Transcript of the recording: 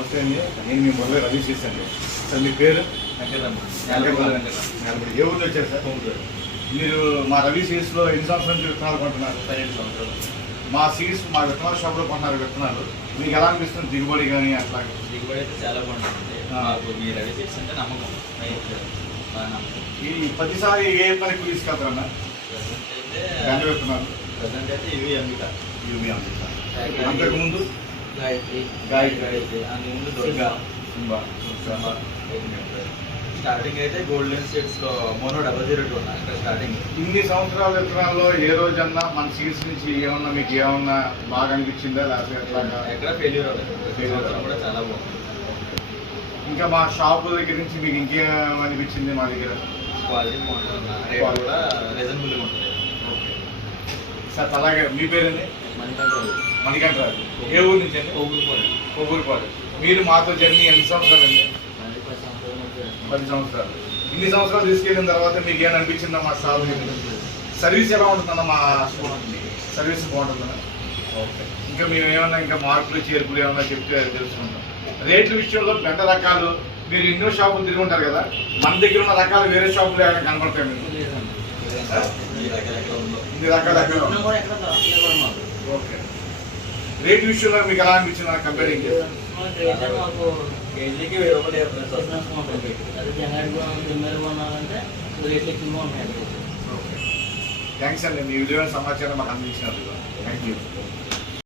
నమస్తే అండి, నేను మీ మొదలు రవి చేశాను సార్. మీ పేరు? ఏ ఊళ్ళో వచ్చారు సార్? మీరు మా రవి సీడ్స్లో ఎన్ని సంవత్సరాల నుంచి విత్తనాలు కొంటున్నారు? 15 సంవత్సరాలు. మా సీడ్స్ మా విత్తనాల షాప్లో కొంటున్నారు విత్తనాలు. మీకు ఎలా అనిపిస్తుంది దిగుబడి కానీ అట్లా? దిగుబడి అయితే చాలా బాగుంటుంది. మాకు మీ రవి సీడ్స్ అంటే నమ్మకం, బాగా నమ్మకం. ఈ ప్రతిసారి ఏ పనికి తీసుకెళ్తారన్నా? గంట విత్తనాలు ప్రజెంట్ అయితే ఇవి అంబిక, అంతకుముందు గాయత్రి, అందుముందు దుర్గా, స్టార్టింగ్ అయితే గోల్డెన్ సీడ్స్ లో మోనో 002 ఉన్నా ఇక్కడ స్టార్టింగ్. ఇన్ని సంవత్సరాల విత్తనాల్లో ఏ రోజన్నా మన సీడ్స్ నుంచి ఏమన్నా మీకు ఏమన్నా బాగా అనిపించిందా లేకపోతే ఎట్లాగా? ఎక్కడ ఫెయిల్యూర్ అవ్వలేదు, కూడా చాలా బాగుంది. ఇంకా మా షాప్ దగ్గర నుంచి మీకు ఇంకేమనిపించింది? మా దగ్గర క్వాలిటీ బాగుంటుంది, రేట్ కూడా రీజనబుల్గా ఉంటుంది. సార్ అలాగే మీ పేరండి? మణికంఠరాజు. ఏ ఊరు నుంచి అండి? కొవ్వూరుపాడు. మీరు మాతో జర్నీ ఎన్ని సంవత్సరాలు అండి? 10 సంవత్సరాలు. ఇన్ని సంవత్సరాలు తీసుకెళ్ళిన తర్వాత మీకు ఏమైనా అనిపించిందా మా షాప్? సర్వీస్ ఎలా ఉంటుందన్న? మా సర్వీస్ బాగుంటుందా? ఓకే. ఇంకా మేము ఏమన్నా ఇంకా మార్పులు చేర్పులు ఏమన్నా చెప్తే తెలుసుకుంటాం. రేట్ల విషయంలో బెండ రకాలు మీరు ఎన్నో షాపులు తిరిగి ఉంటారు కదా, మన దగ్గర ఉన్న రకాలు వేరే షాపులు ఏమైనా కనపడతాయి మీకు? ఇన్ని రకాలు ఓకే. రేట్ విషయంలో మీకు ఎలా అనిపించింది కంపేరింగ్? కేజీకి 1000 రూపాయలు. థ్యాంక్స్ అండి, మీ విలువైన సమాచారం మాకు అందించినందుకు. Thank you.